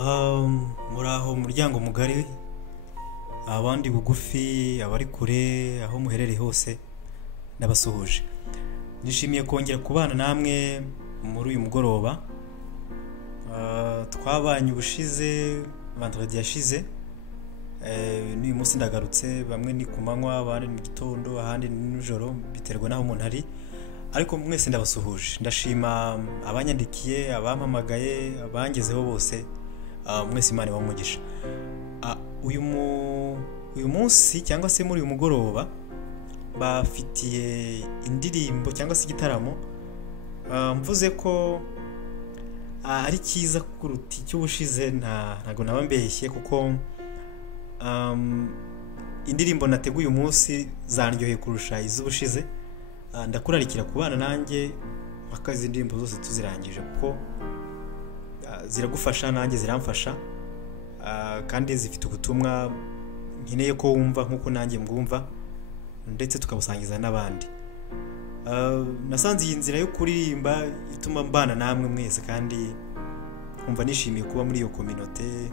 Muraho muryango mugari, abandi bugufi, abari kure, aho muherereye hose ndabasuhuje. Nishimiye kongera kubana namwe muri uyu mugoroba. Twabanye ubushize vendredi yashize, n'uyu munsi ndagarutse. Bamwe ni ku manywa, abandi mu gitondo, ahandi ni nijoro, biterwa naho umuntu ari. Ariko mwese ndabasuhuje. Ndashima abanyandikiye, abampamagaye, abangezeho bose. Mwese Imana ibamugisha. Uyu munsi cyangwa se muri uyu mugoroba bafitiye indirimbo cyangwa se igitaramo, mvuze ko ari cyiza kuruta icy'ubushize. Ntago naba mbeshye, kuko indirimbo nateguye uyu munsi zaryoheye kurusha iz'ubushize. Ndakurarikira kubana nanjye mpaka izi ndirimbo zose tuzirangije, kuko ziragufasha nanjye ziramfasha, kandi zifite ubutumwa nkeneye ko wumva nkuko nanjye mbwumva, ndetse tukabusangiza n'abandi. Nasanze iyi nzira yo kuririmba ituma mbana namwe mwese, kandi nkumva nishimiye kuba muri iyo community,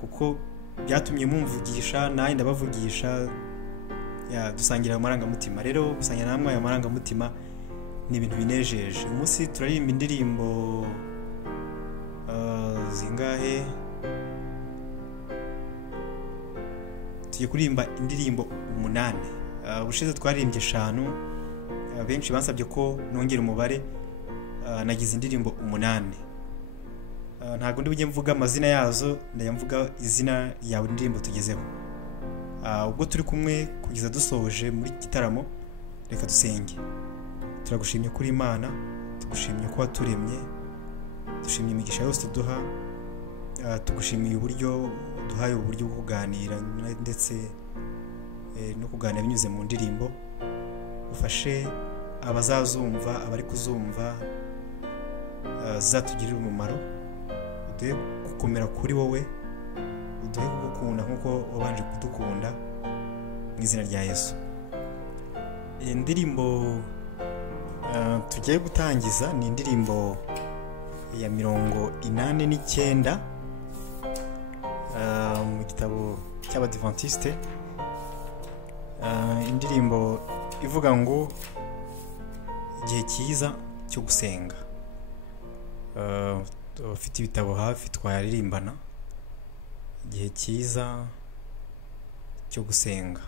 kuko byatumye mumvugisha nanjye ndabavugisha, dusangira amarangamutima. Rero gusangira namwe aya marangamutima ni ibintu binejeje. Umunsi turaririmba indirimbo zingahe? Tugiye kuririmba indirimbo 8. Ubushize twaririmbye 5. Benshi bansabye ko nongera umubare, nagize indirimbo 8. Ntago ndi bujye mvuga amazina yazo, ndayamvuga izina yawe indirimbo tugezeho. Ubwo turi kumwe kugeza dusoje muri gitaramo, reka dusenge. Turagushimye kuri Imana, tugushimye ko waturemye, dushimye imigisha yose tuduha, tugushimiye uburyo duhaye uburyo bwo kuganira, ndetse no kuganira binyuze mu ndirimbo. Ufashe abazazumva, abari kuzumva, zatugirira umumaro. Uduhe gukomera kuri wowe, uduhe kugukunda nkuko wabanje kudukunda, mu izina rya Yesu. Indirimbo tugiye gutangiza ni indirimbo ya 89 mu gitabo cy'Abadiventiste. Indirimbo ivuga ngo igihe cyiza cyo gusenga. Ufite ibitabo hafi twayaririmbana. Igihe cyiza cyo gusenga.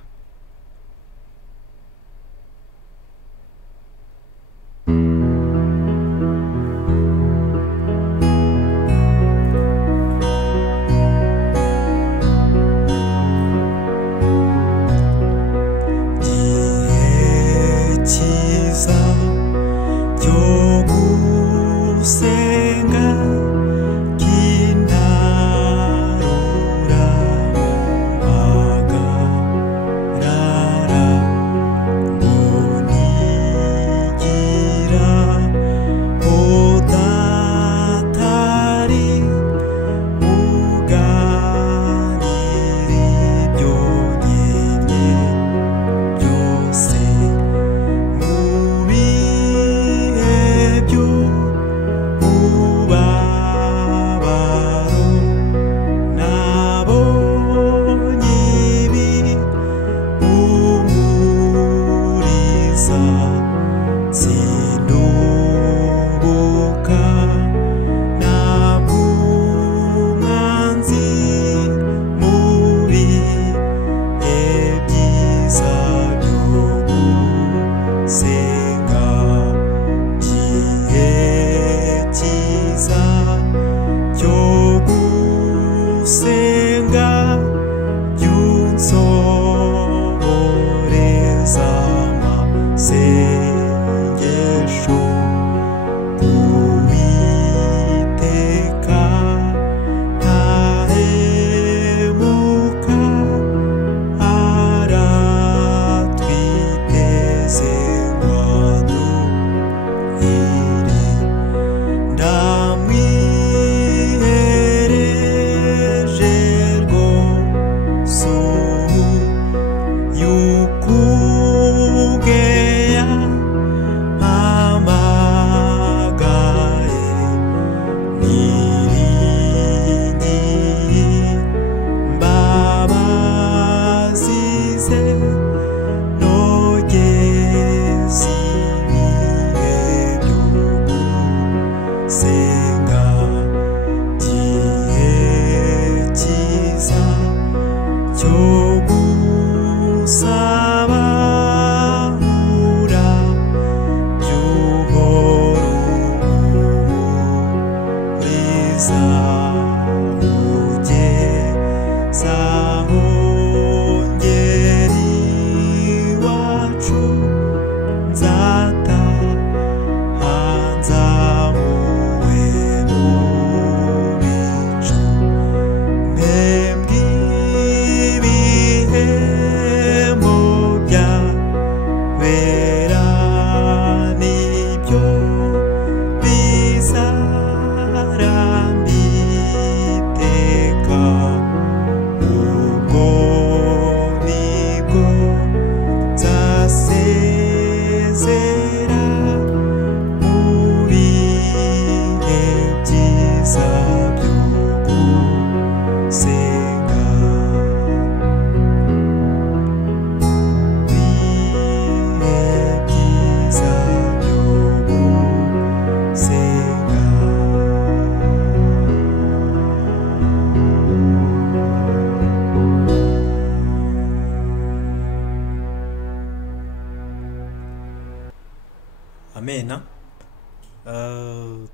amena.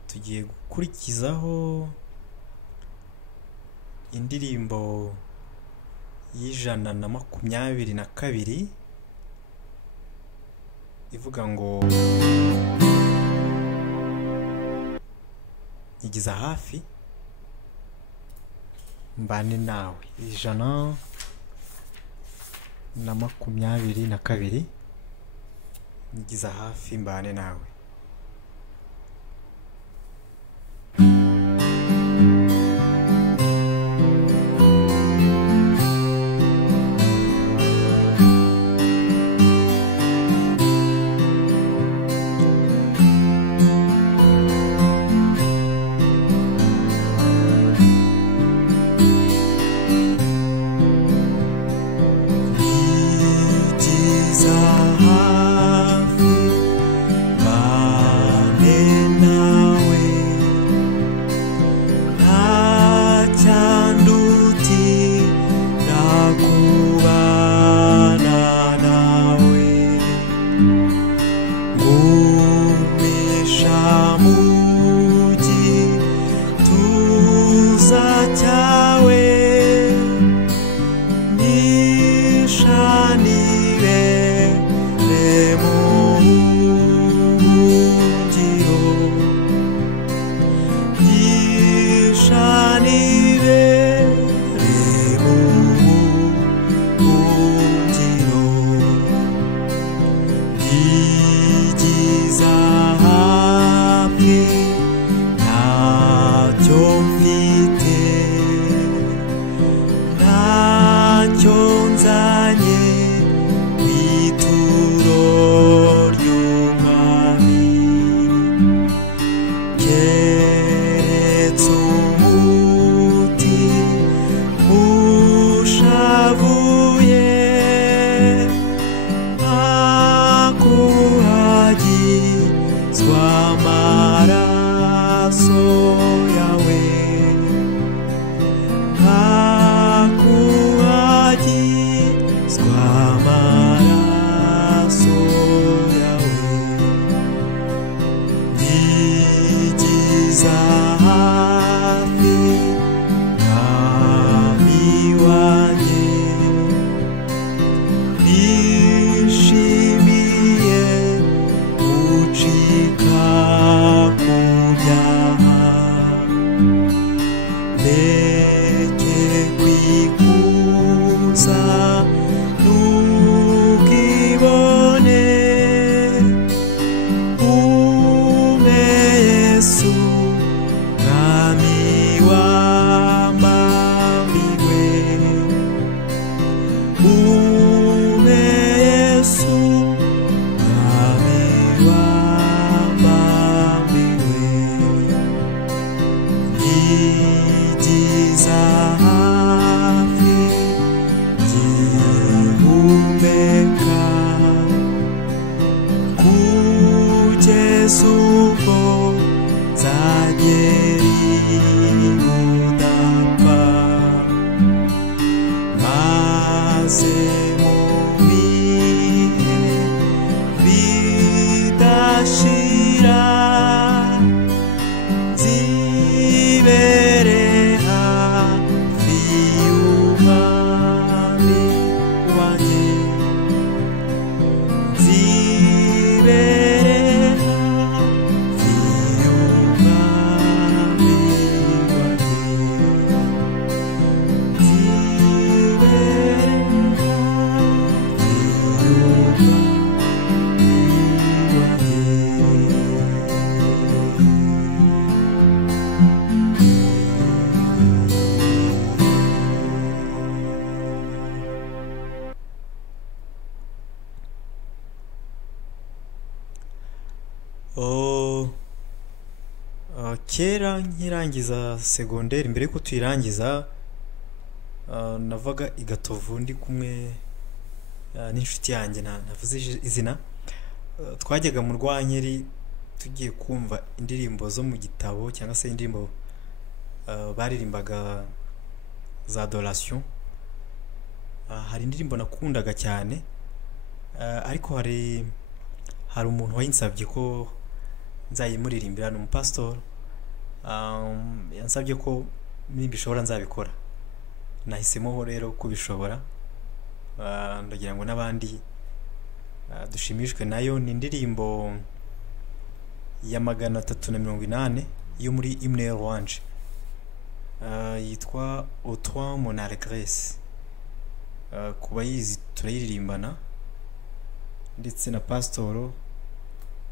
Tugiye gukurikizaho indirimbo y'122 ivuga ngo nyigiza hafi mbane nawe. 122 nyigiza hafi mbane nawe. kera nkirangiza segonderi, mbere yuko tuyirangiza navaga i Gatovu ndi kumwe n'inshuti yanjye navuze izina. Twajyaga mu Rwankeri tugiye kumva indirimbo zo mu gitabo cyangwa se indirimbo baririmbaga za adoration. Hari indirimbo nakundaga cyane, ariko hari umuntu wayinsabye ko nzayimuririmbira, ni umupastor, yansabye ko nibishobora nzabikora. Nahisemo rero kubishobora, ndagira ngo n'abandi dushimishwe nayo. Ni indirimbo ya 380 yo muri Hymne Louange, yitwa Au toi mon allégresse. Kuba yizi turayiririmbana ndetse na pastoro.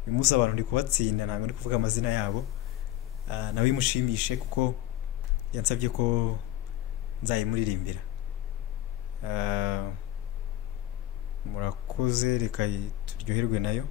Uyu munsi abantu ndi kubatsinda, ntabwo ndi kuvuga amazina yabo, nawe imushimishe kuko yansabye ko nzayimuririmbira. Murakoze, reka turyoherwe nayo.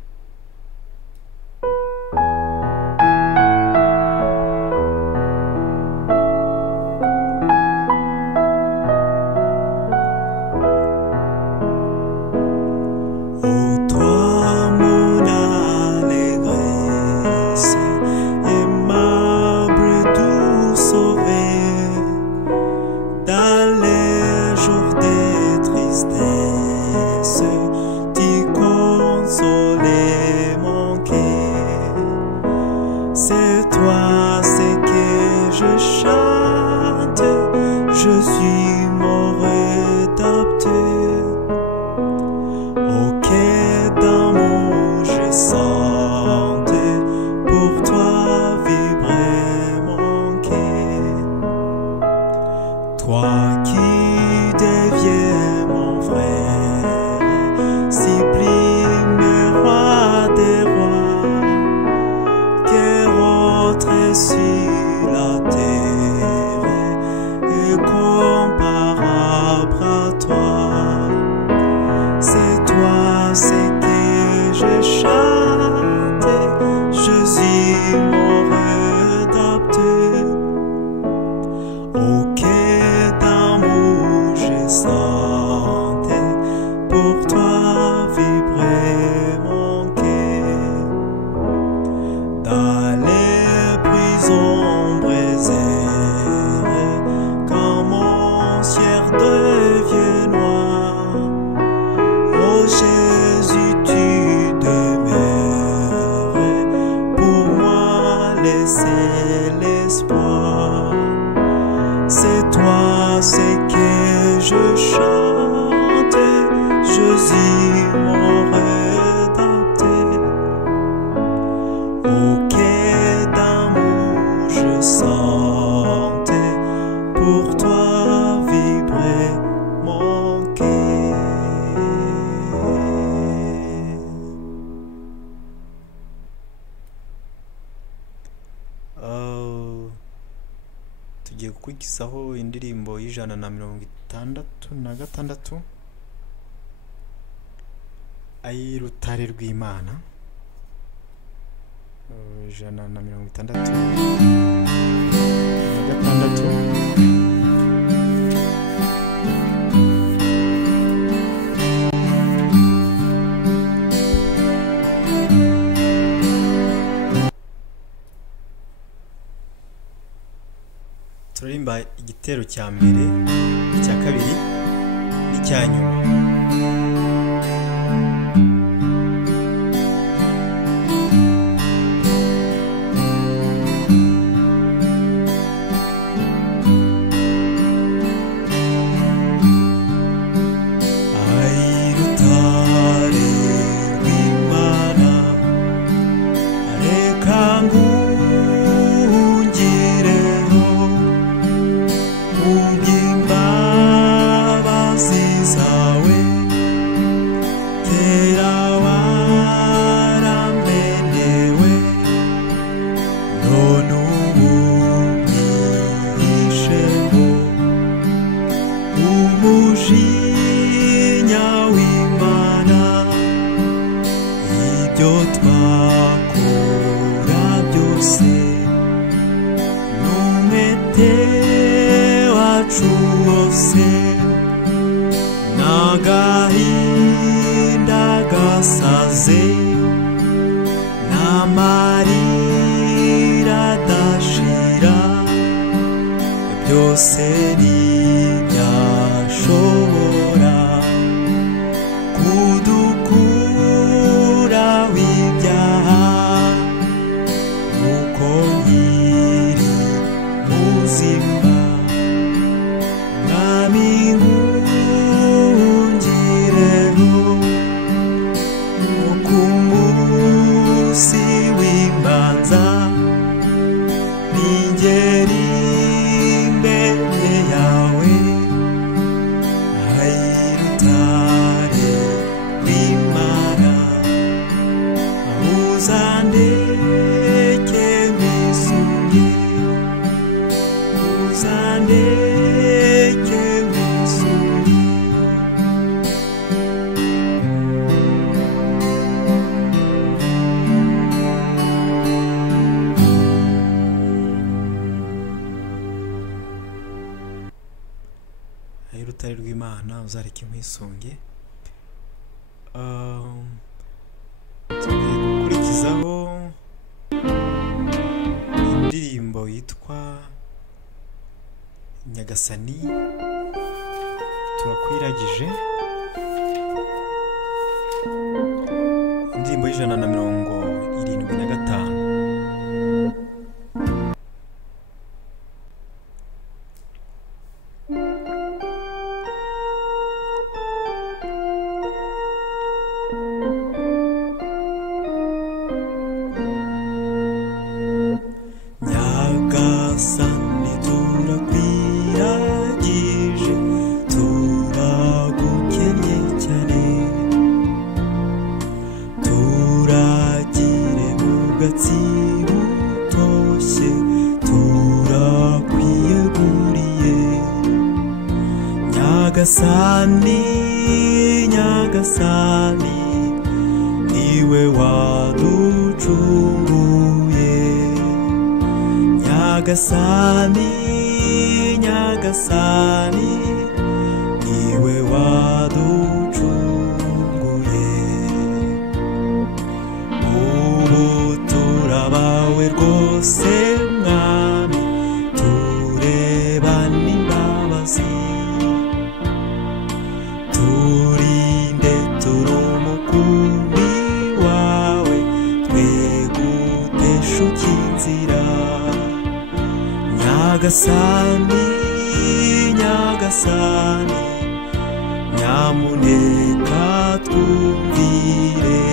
Tugiye gukurikizaho indirimbo y'166 ay'Urutare rw'Imana. 166 turirimba igitero cya mbere, icya kabiri n'icya nyuma. Kudukura wi Imana uzareke nkwisunge. Tugiye gukurikizaho indirimbo yitwa Nyagasani, turakwiragije, indirimbo y'175. Nyagasani turakwiragije, turagukennye cyane, turagire mu bwatsi butoshye, turakwiyeguriye. Nyagasani, Nyagasani, niwe waducunguye. Nyagasani, Nyagasani, niwe waducunguye. Ubu turabawe rwose mwami, turebana imbabazi, turinde turi umukumbi wawe, twe guteshuka inzira. Nyagasani, Nyagasani, nyamuneka twumvire.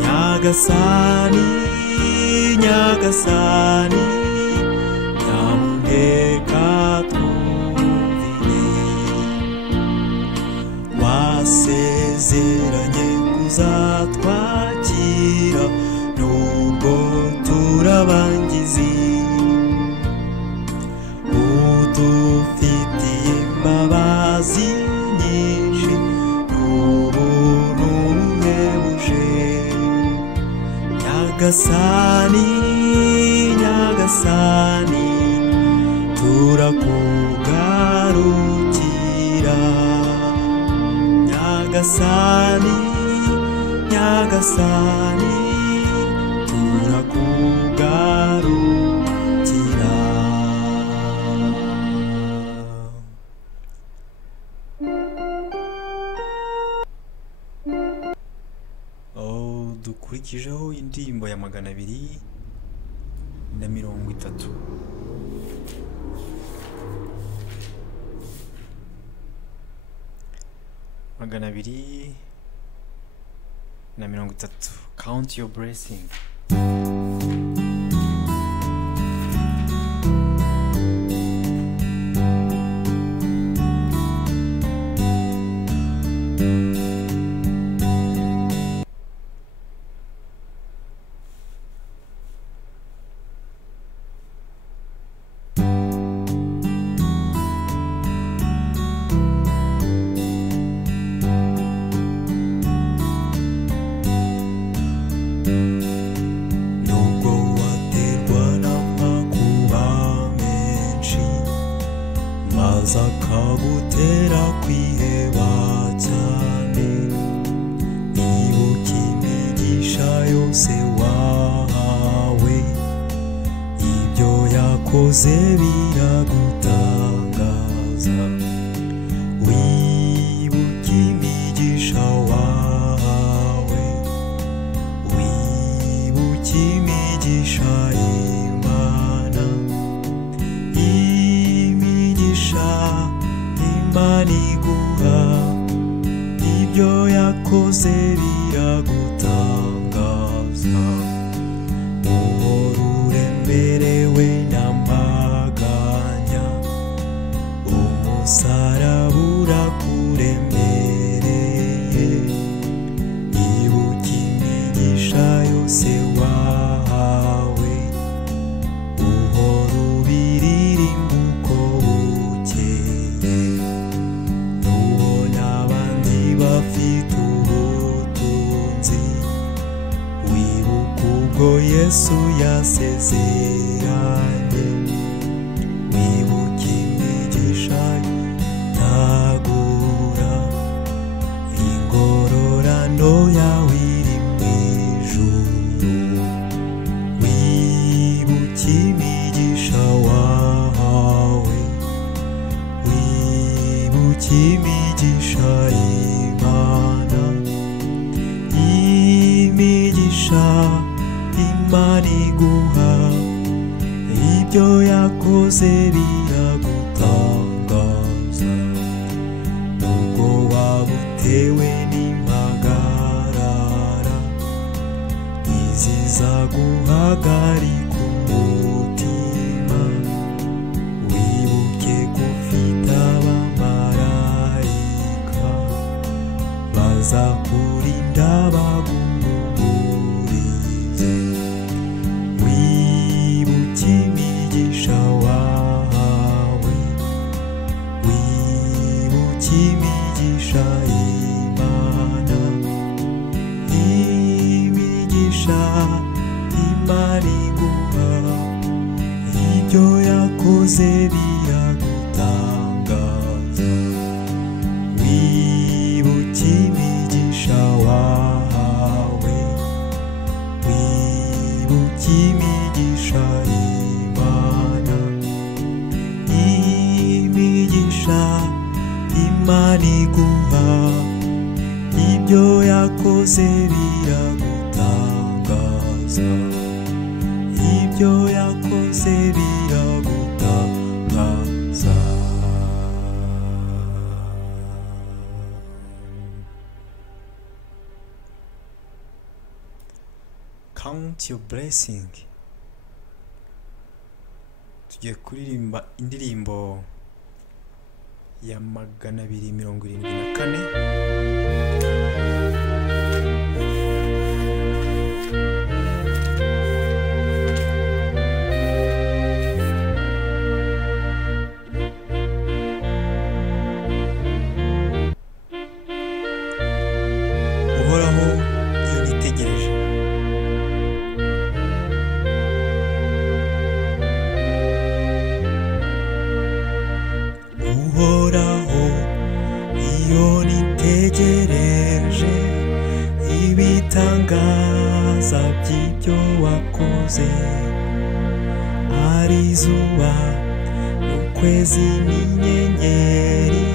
Nyagasani, Nyagasani, nyamuneka twumvire. Wasezeranye kuzatwakira nubwo turabangizi, udufitiye imbabazi nyinshi n'ubuntu buhebuje. Nyagasani, Nyagasani, turakugarukira. Nyagasani, Nyagasani, turakugarukira. Dukurikijeho indirimbo ya 230. Magana 230. Count your blessing. Nubwo waterwa n'amakuba menshi, maze akagutera kwiheba cyane, ibuka imigisha yose wahawe, ibyo yakoze biragutangaza. Wibuka imigisha wahawe, wibuka imigisha y'Imana, imigisha Imana iguha, ibyo yakoze biragutangaza. Uhora uremerewe n'amaganya, umusaraba urakuremereye. Ibuka imigisha yose wahawe, uhora ubiririmba uko bukeye. Nubona abandi bafite ubutunzi, wibuka ubwo Yesu yasezeranye, wibuka imigisha imigisha Imana iguha ibyo yakoze biragutangaza nubwo waba utewe n'impagarara ntizizaguhagarika umutima wibuke ko ufite abamarayika bazakurinda baguhumurize wibuke imigisha wahawe wibuke imigisha Imana imigisha Imana iguha ibyo yakoze biragutangaza wibuke imigisha wahawe wibuke imigisha Imana imigisha Imana iguha ibyo yakoze biragutangaza ibyo yakoze biragutangaza Count your blessing. Tugiye kuririmba indirimbo ya 274 uhoraho iyo nitegereje uhoraho iyo nitegereje ibitangaza by'ibyo wakoze ari izuba n'ukwezi n'inyenyeri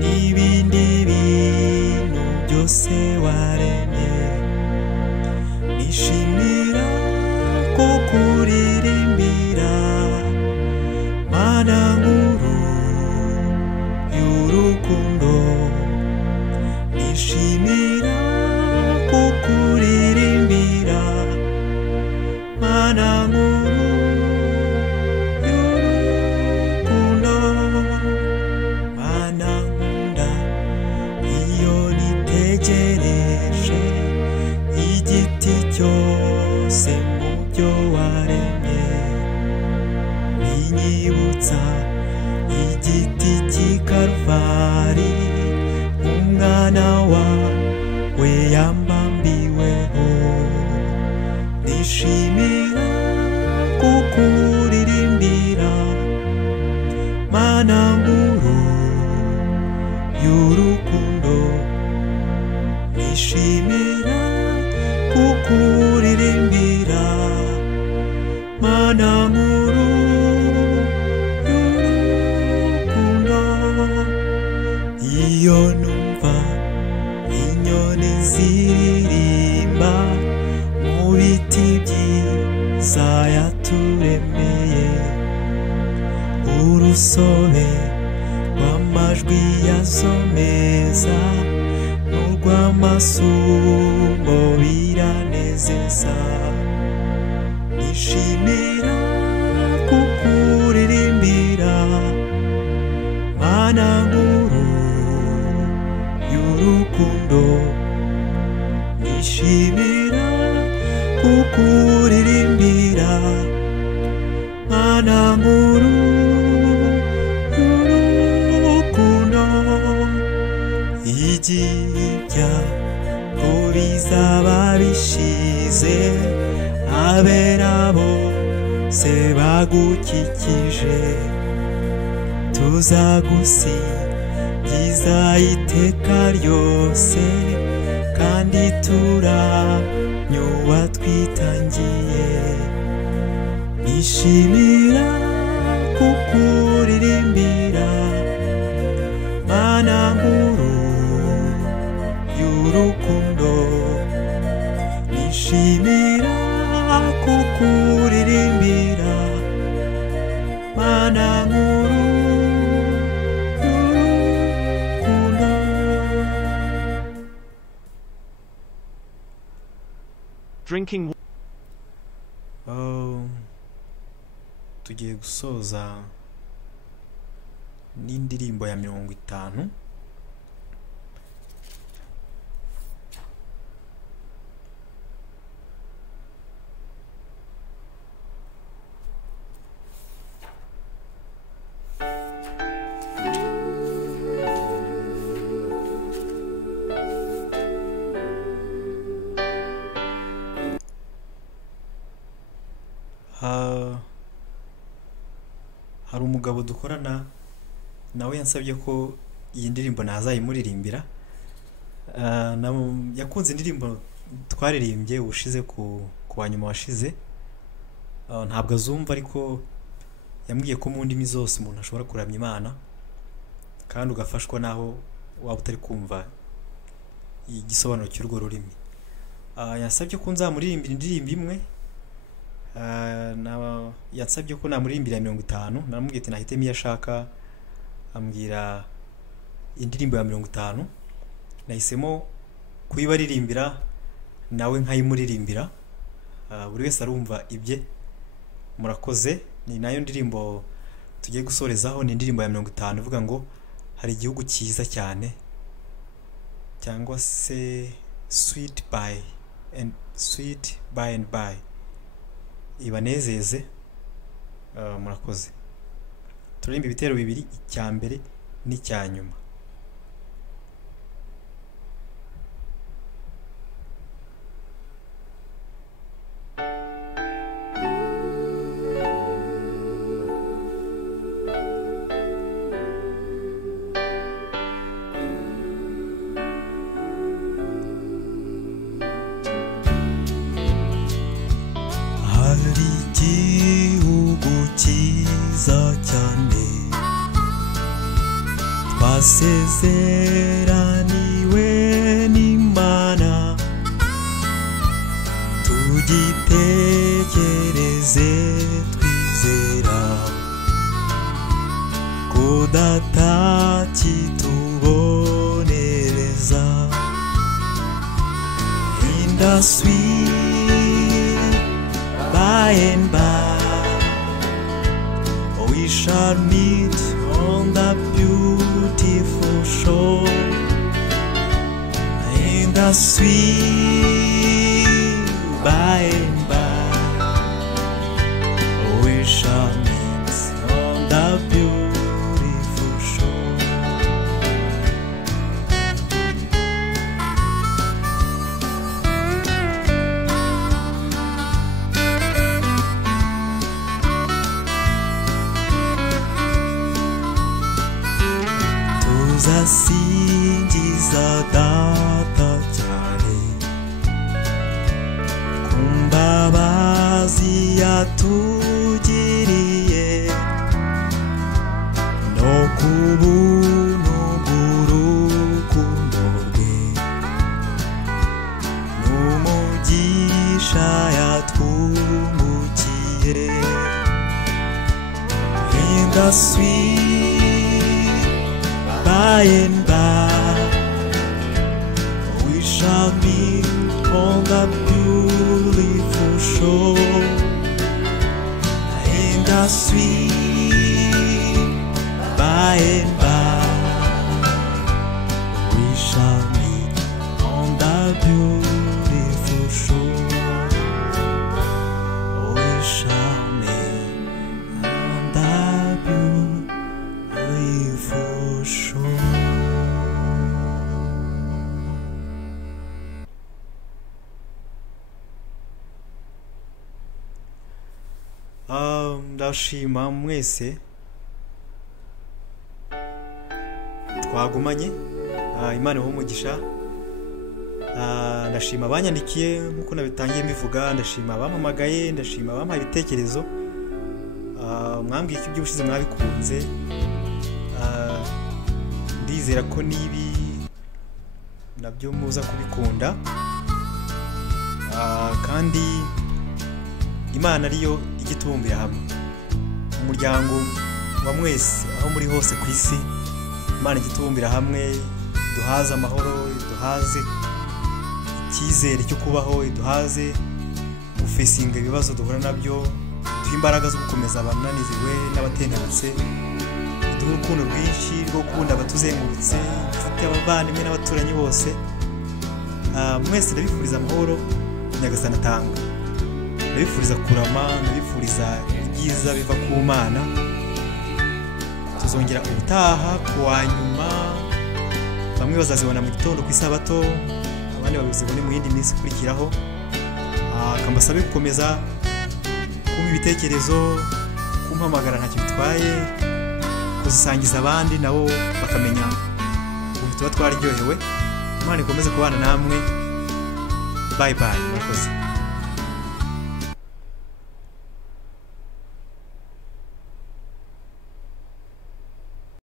n'ibindi bintu byose waremye nishimira kukuririmbira Mana nkuru y'urukundo nishimira kukuririmbira Mana nkuru y'urukundo Mana nkunda iyo nitegereje igiti cyose mu byo waremye binyibutsa igiti cy'i Karuvali umwana wawe yambambiweho nishimira kukuririmbira Mana nkuru y'urukundo nishimira kukuririmbira Mana nkuru y'urukundo iyo numva inyoni ziririmba mu biti byiza yaturemeye urusobe rw'amajwi yazo meza n'urw'amasumo biranezeza nishimira kukuririmbira Mana nkuru y'urukundo nishimira kukuririmbira Mana nkuru y'urukundo iby'ibya ko bizaba bishize abera bose bagukikije tuzagusingiza iteka ryose kandi turamya uwatwitangiye nishimira kukuririmbira Mana nkuru y'urukundo nishimira nishimira kukuririmbira mana nkuru y'urukundo. Drinking tugiye gusoza n'indirimbo ya 50. Hari umugabo dukorana nawe yansabye ko iyi ndirimbo nazayimuririmbira. Yakunze indirimbo twaririmbye ushize ku wanyuma washize. Ntabwo azumva ariko yambwiye ko mu ndimi zose umuntu ashobora kuramya Imana kandi ugafashwa naho waba utari kumva igisobanuro cy'urwo rurimi. Yansabye ko nzamuririmbira indirimbo imwe. Yansabye ko namuririmbira 50. Namubwiye ati nahitemo iyo ashaka, ambwira indirimbo ya 50. Nahisemo kuyibaririmbira nawe nkayimuririmbira, buri wese arumva ibye. Murakoze. Ni nayo ndirimbo tugiye gusorezaho. Ni indirimbo ya 50 ivuga ngo hari igihugu cyiza cyane, cyangwa se sweet by and by. Ibanezeze. Murakoze. Turirimba ibitero bibiri, icya mbere n'icya nyuma. Twasezeraniwe n'Imana, tugitegereze twizera ko Data kitubonereza. In the sweet by and by we shall meet on the beautiful shore. In the sweet by and by we shall meet on the beautiful shore. Tuzasingiza Data cyane ku mbabazi yatugiriye no ku buntu bw'urukundo rwe n'umugisha yatwungukiye. In the sweet by and by we shall meet on the beautiful shore. In the sweet by and by we shall meet on the beautiful shore. We shall meet on the beautiful shore. Ndashima mwese twagumanye. Imana ibahe umugisha. Ndashima abanyandikiye nkuko nabitangiye mbivuga, ndashima abampamagaye, ndashima abampaye ibitekerezo. Mwambwiye ko iby'ubushize mwabikunze. Ndizera ko nibi nabyo muza kubikunda. kandi Imana ariyo igitubumbira hamwe. Umuryango wa mwese aho muri hose ku isi, Imana igitubumbira hamwe, duhaze amahoro, duhaze icyizere cyo kubaho, duhaze gufesinga ibibazo duhura nabyo, duha imbaraga zo gukomeza abananiziwe n'abatenganutse, duha urukundo rwinshi rwo gukunda abatuzengurutse, inshuti, abavandimwe n'abaturanyi bose. Mwese ndabifuriza amahoro Nyagasani atanga, ndabifuriza kurama, ndabifuriza ibyiza biva ku Mana. Tuzongera ubutaha ku wa nyuma, bamwe bazazibona mu gitondo ku isabato, abandi babizibone mu yindi minsi ikurikiraho. Kambasabe gukomeza kumpa ibitekerezo, kumpamagara ntacyo bitwaye, kuzisangiza abandi nabo bakamenya ukuntu tuba twaryohewe. Imana ikomeze kubana namwe. Bye bye, murakoze.